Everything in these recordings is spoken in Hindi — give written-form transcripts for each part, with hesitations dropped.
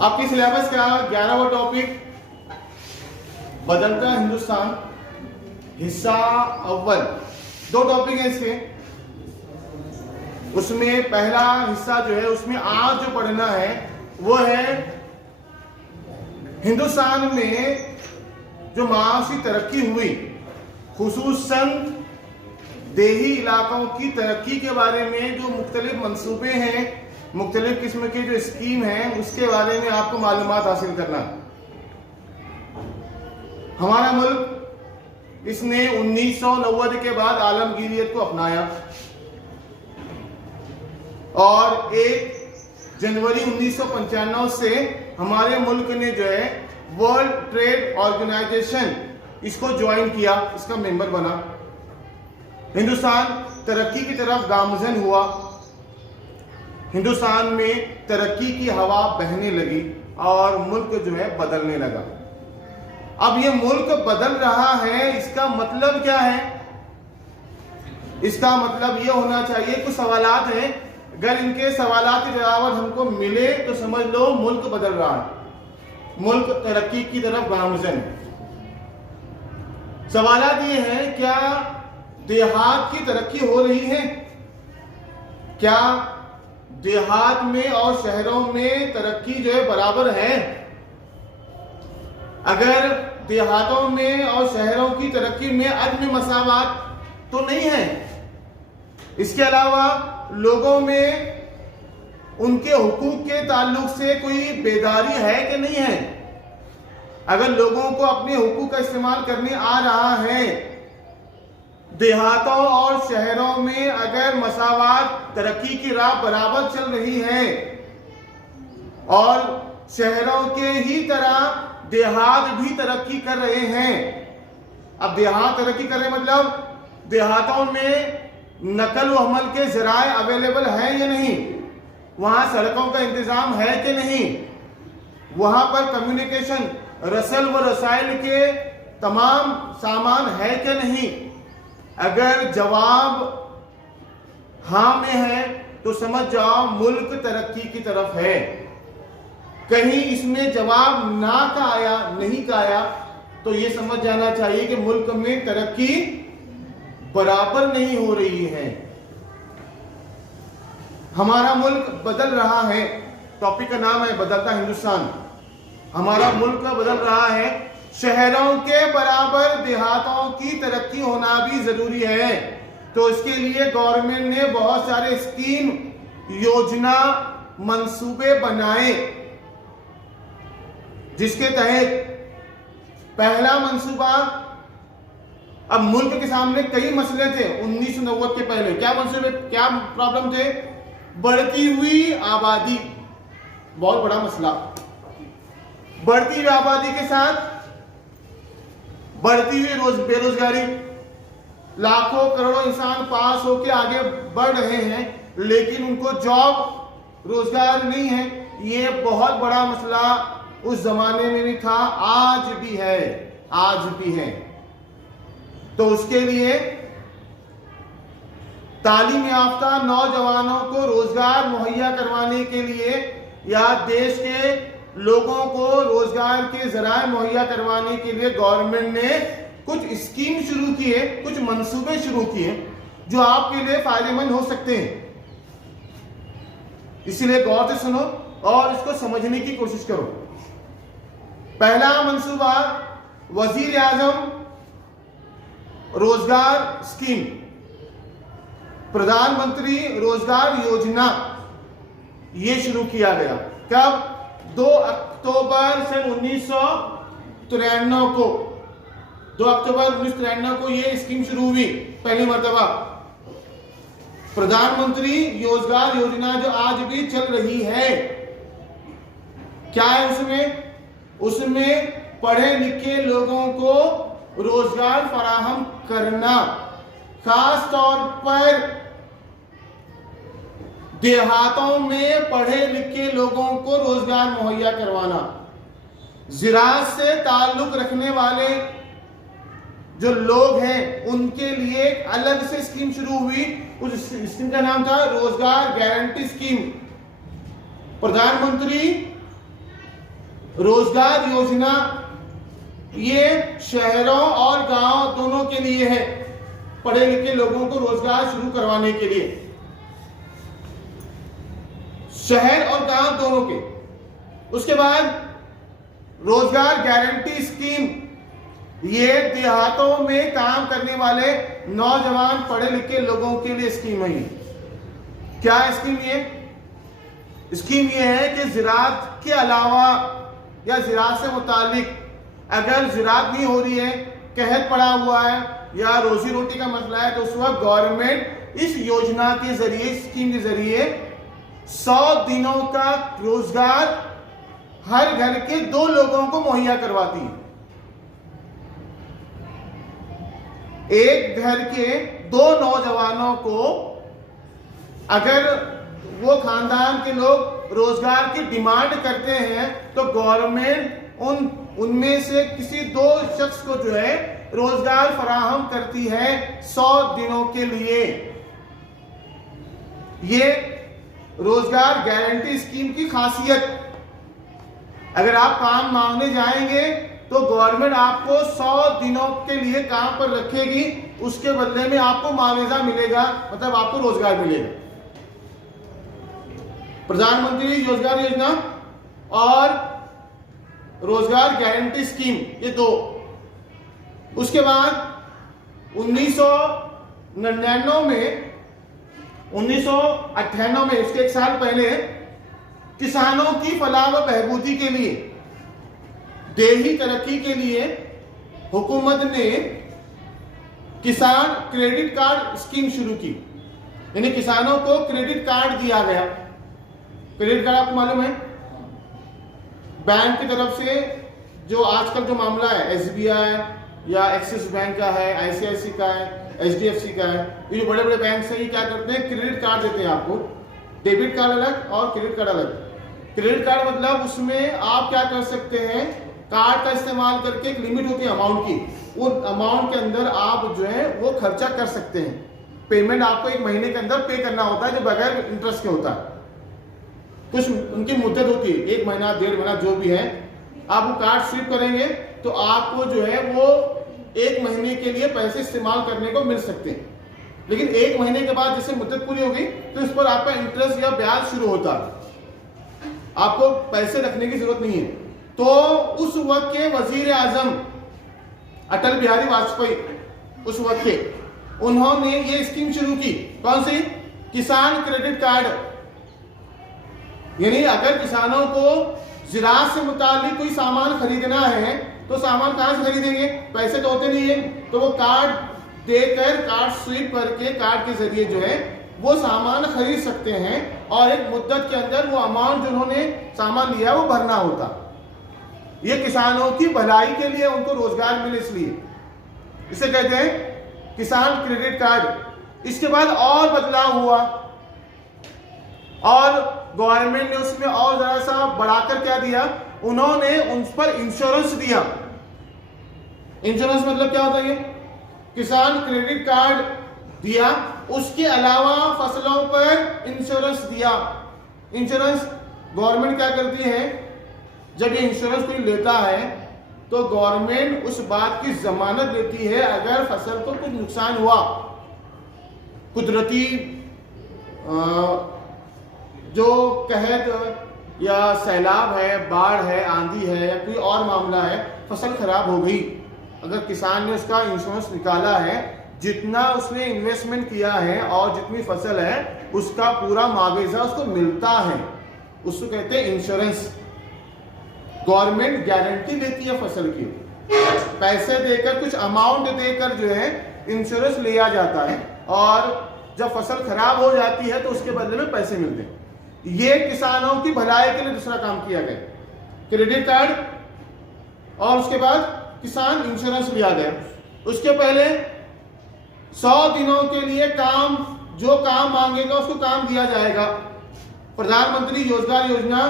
आपके सिलेबस का 11वां टॉपिक बदलता हिंदुस्तान, हिस्सा अव्वल। 2 टॉपिक है इसके। उसमें पहला हिस्सा जो है उसमें आज जो पढ़ना है वो है हिंदुस्तान में जो माशी तरक्की हुई, खुसूसन देही इलाकों की तरक्की के बारे में जो मुख्तलिफ मंसूबे हैं, मुख्तलिफ किस्म के जो स्कीम हैं, उसके बारे में आपको मालूमात हासिल करना। हमारा मुल्क इसने 1990 के बाद आलमगीरियत को अपनाया और 1 जनवरी 1995 से हमारे मुल्क ने जो है वर्ल्ड ट्रेड ऑर्गेनाइजेशन इसको ज्वाइन किया, इसका मेंबर बना। हिंदुस्तान तरक्की की तरफ गामजन हुआ, हिंदुस्तान में तरक्की की हवा बहने लगी और मुल्क जो है बदलने लगा। अब ये मुल्क बदल रहा है, इसका मतलब क्या है? इसका मतलब ये होना चाहिए, कुछ सवालात हैं, अगर इनके सवालात के जवाब हमको मिले तो समझ लो मुल्क बदल रहा है, मुल्क तरक्की की तरफ गामजन है। सवालात ये हैं, क्या देहात की तरक्की हो रही है? क्या देहात में और शहरों में तरक्की जो है बराबर है? अगर देहातों में और शहरों की तरक्की में अदम मसावत तो नहीं है, इसके अलावा लोगों में उनके हुकूक के ताल्लुक से कोई बेदारी है कि नहीं है? अगर लोगों को अपने हुकूक का इस्तेमाल करने आ रहा है, देहातों और शहरों में अगर मसावत तरक्की की राह बराबर चल रही है और शहरों के ही तरह देहात भी तरक्की कर रहे हैं। अब देहात तरक्की कर रहे मतलब देहातों में नकल व अमल के जराए अवेलेबल हैं या नहीं, वहां सड़कों का इंतजाम है कि नहीं, वहां पर कम्युनिकेशन रसल व रसाइल के तमाम सामान है कि नहीं। अगर जवाब हाँ में है तो समझ जाओ मुल्क तरक्की की तरफ है। कहीं इसमें जवाब ना का आया, नहीं का आया, तो ये समझ जाना चाहिए कि मुल्क में तरक्की बराबर नहीं हो रही है, हमारा मुल्क बदल रहा है। टॉपिक का नाम है बदलता हिंदुस्तान। हमारा मुल्क बदल रहा है, शहरों के बराबर देहातों की तरक्की होना भी जरूरी है। तो इसके लिए गवर्नमेंट ने बहुत सारे स्कीम, योजना, मंसूबे बनाए, जिसके तहत पहला मंसूबा, अब मुल्क के सामने कई मसले थे 1990 के पहले। क्या मंसूबे, क्या प्रॉब्लम थे? बढ़ती हुई आबादी, बहुत बड़ा मसला। बढ़ती हुई आबादी के साथ बढ़ती हुई बेरोजगारी, लाखों करोड़ों इंसान पास होकर आगे बढ़ रहे हैं लेकिन उनको जॉब, रोजगार नहीं है। ये बहुत बड़ा मसला उस जमाने में भी था, आज भी है, आज भी है। तो उसके लिए तालीम याफ्ता नौजवानों को रोजगार मुहैया करवाने के लिए या देश के लोगों को रोजगार के जराए मुहैया करवाने के लिए गवर्नमेंट ने कुछ स्कीम शुरू किए, कुछ मंसूबे शुरू किए जो आपके लिए फायदेमंद हो सकते हैं। इसीलिए गौर से सुनो और इसको समझने की कोशिश करो। पहला मंसूबा वजीर आजम रोजगार स्कीम, प्रधानमंत्री रोजगार योजना, यह शुरू किया गया। कब? 2 अक्टूबर सन 1993 को, 2 अक्टूबर 1993 को यह स्कीम शुरू हुई पहली मर्तबा। प्रधानमंत्री रोजगार योजना जो आज भी चल रही है, क्या है उसमें? उसमें पढ़े लिखे लोगों को रोजगार फराहम करना, खास तौर पर देहातों में पढ़े लिखे लोगों को रोजगार मुहैया करवाना। ज़राअत से ताल्लुक रखने वाले जो लोग हैं उनके लिए एक अलग से स्कीम शुरू हुई। उस स्कीम का नाम था रोजगार गारंटी स्कीम। प्रधानमंत्री रोजगार योजना ये शहरों और गांव दोनों के लिए है, पढ़े लिखे लोगों को रोजगार शुरू करवाने के लिए, शहर और गांव दोनों के। उसके बाद रोजगार गारंटी स्कीम, ये देहातों में काम करने वाले नौजवान पढ़े लिखे लोगों के लिए स्कीम है। क्या स्कीम ये? स्कीम ये है कि ज़राअत के अलावा या ज़राअत से मुतालिक अगर ज़राअत नहीं हो रही है, कहत पड़ा हुआ है या रोजी रोटी का मसला है, तो उस वक्त गवर्नमेंट इस योजना के जरिए, स्कीम के जरिए 100 दिनों का रोजगार हर घर के 2 लोगों को मुहैया करवाती है। एक घर के 2 नौजवानों को अगर वो खानदान के लोग रोजगार की डिमांड करते हैं तो गवर्नमेंट उनमें से किसी 2 शख्स को जो है रोजगार फराहम करती है 100 दिनों के लिए। ये रोजगार गारंटी स्कीम की खासियत, अगर आप काम मांगने जाएंगे तो गवर्नमेंट आपको 100 दिनों के लिए काम पर रखेगी, उसके बदले में आपको मुआवजा मिलेगा, मतलब आपको रोजगार मिलेगा। प्रधानमंत्री रोजगार योजना और रोजगार गारंटी स्कीम, ये 2। उसके बाद 1998 में, उसके 1 साल पहले, किसानों की फलाह व बहबूदी के लिए, देही तरक्की के लिए हुकूमत ने किसान क्रेडिट कार्ड स्कीम शुरू की। यानी किसानों को क्रेडिट कार्ड दिया गया। क्रेडिट कार्ड आपको मालूम है, बैंक की तरफ से जो आजकल जो मामला है, SBI या एक्सिस बैंक का है, ICICI का है, HDFC का है, ये जो बड़े बड़े बैंक हैं, ये क्या करते हैं, क्रेडिट कार्ड देते हैं आपको। डेबिट कार्ड अलग और क्रेडिट कार्ड अलग। क्रेडिट कार्ड मतलब उसमें आप क्या कर सकते हैं, कार्ड का इस्तेमाल करके एक लिमिट होती है अमाउंट की, उस अमाउंट के अंदर आप जो है वो खर्चा कर सकते हैं। पेमेंट आपको 1 महीने के अंदर पे करना होता है, जो बगैर इंटरेस्ट के होता है। कुछ उनकी मुद्दत होती है, 1 महीना 1.5 महीना जो भी है। आप वो कार्ड स्वीप करेंगे तो आपको जो है वो 1 महीने के लिए पैसे इस्तेमाल करने को मिल सकते हैं। लेकिन 1 महीने के बाद जैसे मुद्दत पूरी होगी तो इस पर आपका इंटरेस्ट या ब्याज शुरू होता है, आपको पैसे रखने की जरूरत नहीं है। तो उस वक्त के वजीर आजम अटल बिहारी वाजपेयी, उस वक्त के, उन्होंने ये स्कीम शुरू की। कौन सी? किसान क्रेडिट कार्ड। यानी अगर किसानों को ज़राअत से मुतालिक कोई सामान खरीदना है तो सामान कहां से खरीदेंगे, पैसे तो होते नहीं है, तो वो कार्ड देकर, कार्ड स्वीप करके, कार्ड के जरिए जो है वो सामान खरीद सकते हैं और एक मुद्दत के अंदर वो अमाउंट जो उन्होंने सामान लिया वो भरना होता। ये किसानों की भलाई के लिए, उनको रोजगार मिले इसलिए इसे कहते हैं किसान क्रेडिट कार्ड। इसके बाद और बदलाव हुआ और गवर्नमेंट ने उसमें और जरा सा बढ़ाकर क्या दिया, उन्होंने उन पर इंश्योरेंस दिया। इंश्योरेंस मतलब क्या होता है? किसान क्रेडिट कार्ड दिया, उसके अलावा फसलों पर इंश्योरेंस दिया। इंश्योरेंस गवर्नमेंट क्या करती है, जब ये इंश्योरेंस कोई लेता है तो गवर्नमेंट उस बात की जमानत देती है अगर फसल को कुछ नुकसान हुआ, कुदरती जो कहत या सैलाब है, बाढ़ है, आंधी है या कोई और मामला है, फसल खराब हो गई, अगर किसान ने उसका इंश्योरेंस निकाला है, जितना उसने इन्वेस्टमेंट किया है और जितनी फसल है उसका पूरा मुआवजा उसको मिलता है, उसको कहते हैं इंश्योरेंस। गवर्नमेंट गारंटी देती है फसल की, पैसे देकर, कुछ अमाउंट देकर जो है इंश्योरेंस लिया जाता है और जब फसल खराब हो जाती है तो उसके बदले में पैसे मिलते हैं। ये किसानों की भलाई के लिए दूसरा काम किया गया, क्रेडिट कार्ड और उसके बाद किसान इंश्योरेंस लिया गया। उसके पहले 100 दिनों के लिए काम, जो काम मांगेगा उसको काम दिया जाएगा। प्रधानमंत्री रोजगार योजना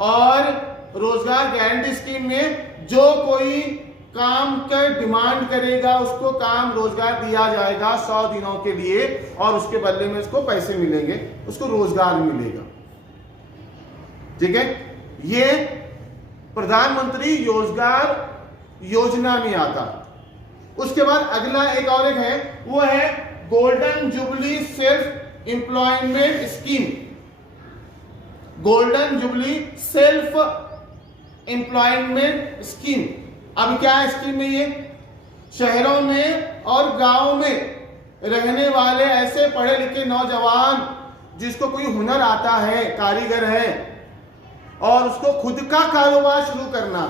और रोजगार गारंटी स्कीम में जो कोई काम कर डिमांड करेगा उसको काम रोजगार दिया जाएगा 100 दिनों के लिए और उसके बदले में उसको पैसे मिलेंगे, उसको रोजगार मिलेगा। ठीक है, ये प्रधानमंत्री रोजगार योजना में आता। उसके बाद अगला एक और एक है, वो है golden jubilee self employment scheme. Golden jubilee self employment scheme. अब क्या स्कीम में ये शहरों में और गांवों में रहने वाले ऐसे पढ़े लिखे नौजवान जिसको कोई हुनर आता है, कारीगर है, और उसको खुद का कारोबार शुरू करना।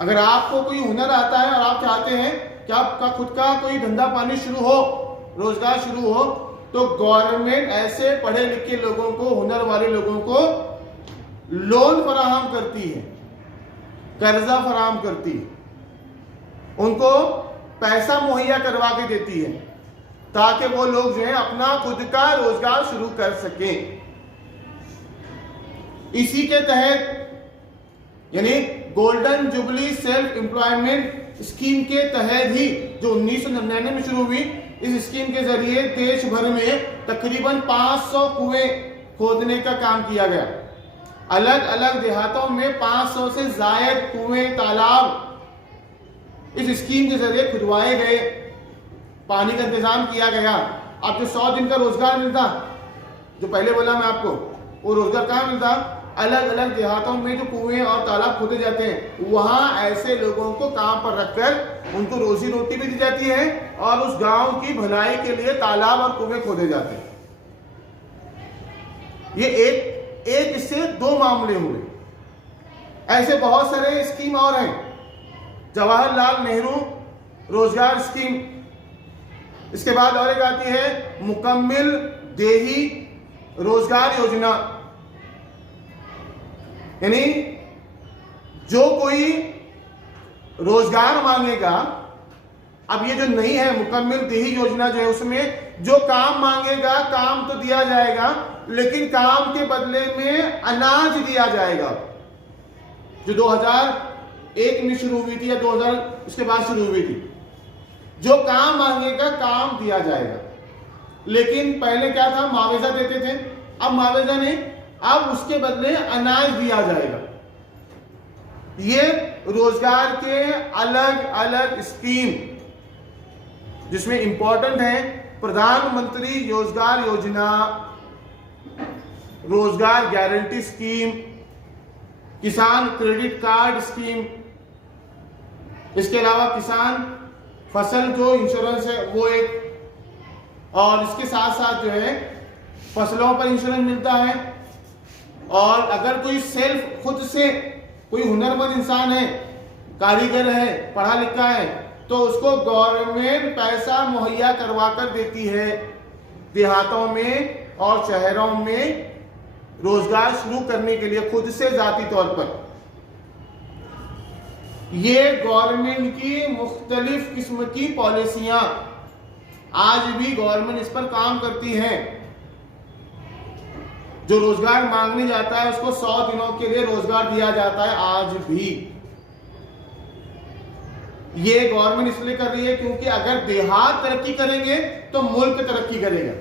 अगर आपको कोई हुनर आता है और आप चाहते हैं कि आपका खुद का कोई धंधा पानी शुरू हो, रोजगार शुरू हो, तो गवर्नमेंट ऐसे पढ़े लिखे लोगों को, हुनर वाले लोगों को लोन फराहम करती है, कर्जा फराहम करती है, उनको पैसा मुहैया करवा के देती है ताकि वो लोग जो है अपना खुद का रोजगार शुरू कर सकें। इसी के तहत यानी golden jubilee self employment scheme के तहत ही जो 1999 में शुरू हुई, इस स्कीम के जरिए देश भर में तकरीबन 500 कुएं खोदने का काम किया गया। अलग अलग देहातों में 500 से ज्यादा कुएं, तालाब इस स्कीम के जरिए खुदवाए गए, पानी का इंतजाम किया गया। अब जो 100 दिन का रोजगार मिलता, जो पहले बोला मैं आपको, वो रोजगार कहाँ मिलता? अलग अलग देहातों में जो कुएं और तालाब खोदे जाते हैं, वहां ऐसे लोगों को काम पर रखकर उनको रोजी रोटी भी दी जाती है और उस गांव की भलाई के लिए तालाब और कुएं खोदे जाते हैं। ये एक से 2 मामले हुए। ऐसे बहुत सारे स्कीम और हैं। जवाहरलाल नेहरू रोजगार स्कीम, इसके बाद और एक आती है मुकम्मिल देही रोजगार योजना। यानी जो कोई रोजगार मांगेगा, अब ये जो नई है मुकम्मिल देही योजना जो है, उसमें जो काम मांगेगा काम तो दिया जाएगा, लेकिन काम के बदले में अनाज दिया जाएगा। जो 2001 में शुरू हुई थी या 2000 उसके बाद शुरू हुई थी, जो काम मांगेगा काम दिया जाएगा। लेकिन पहले क्या था, मुआवजा देते थे, अब मुआवजा नहीं, अब उसके बदले अनाज दिया जाएगा। ये रोजगार के अलग अलग स्कीम, जिसमें इंपॉर्टेंट है प्रधानमंत्री रोजगार योजना, रोजगार गारंटी स्कीम, किसान क्रेडिट कार्ड स्कीम, इसके अलावा किसान फसल जो इंश्योरेंस है वो एक, और इसके साथ साथ जो है फसलों पर इंश्योरेंस मिलता है। और अगर कोई सेल्फ खुद से कोई हुनरमंद इंसान है, कारीगर है, पढ़ा लिखा है, तो उसको गवर्नमेंट पैसा मुहैया करवा कर देती है देहातों में और शहरों में रोजगार शुरू करने के लिए खुद से जाती तौर पर। ये गवर्नमेंट की मुख्तलिफ किस्म की पॉलिसियां आज भी गवर्नमेंट इस पर काम करती है। जो रोजगार मांगने जाता है उसको 100 दिनों के लिए रोजगार दिया जाता है आज भी। ये गवर्नमेंट इसलिए कर रही है क्योंकि अगर देहात तरक्की करेंगे तो मुल्क तरक्की करेगा।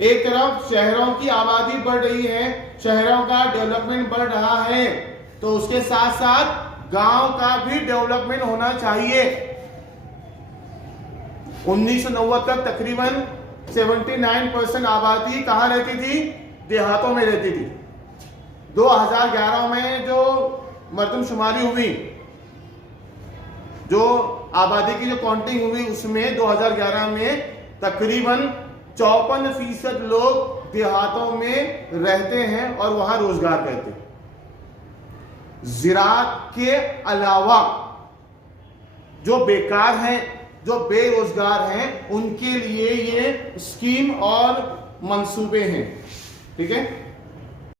एक तरफ शहरों की आबादी बढ़ रही है, शहरों का डेवलपमेंट बढ़ रहा है, तो उसके साथ साथ गांव का भी डेवलपमेंट होना चाहिए। 1990 तक तकरीबन 79% आबादी कहां रहती थी? देहातों में रहती थी। 2011 में जो मरदमशुमारी हुई, जो आबादी की जो काउंटिंग हुई, उसमें 2011 में तकरीबन 54% लोग देहातों में रहते हैं और वहां रोजगार करते हैं। ज़राअत के अलावा जो बेकार हैं, जो बेरोजगार हैं, उनके लिए ये स्कीम और मंसूबे हैं। ठीक है।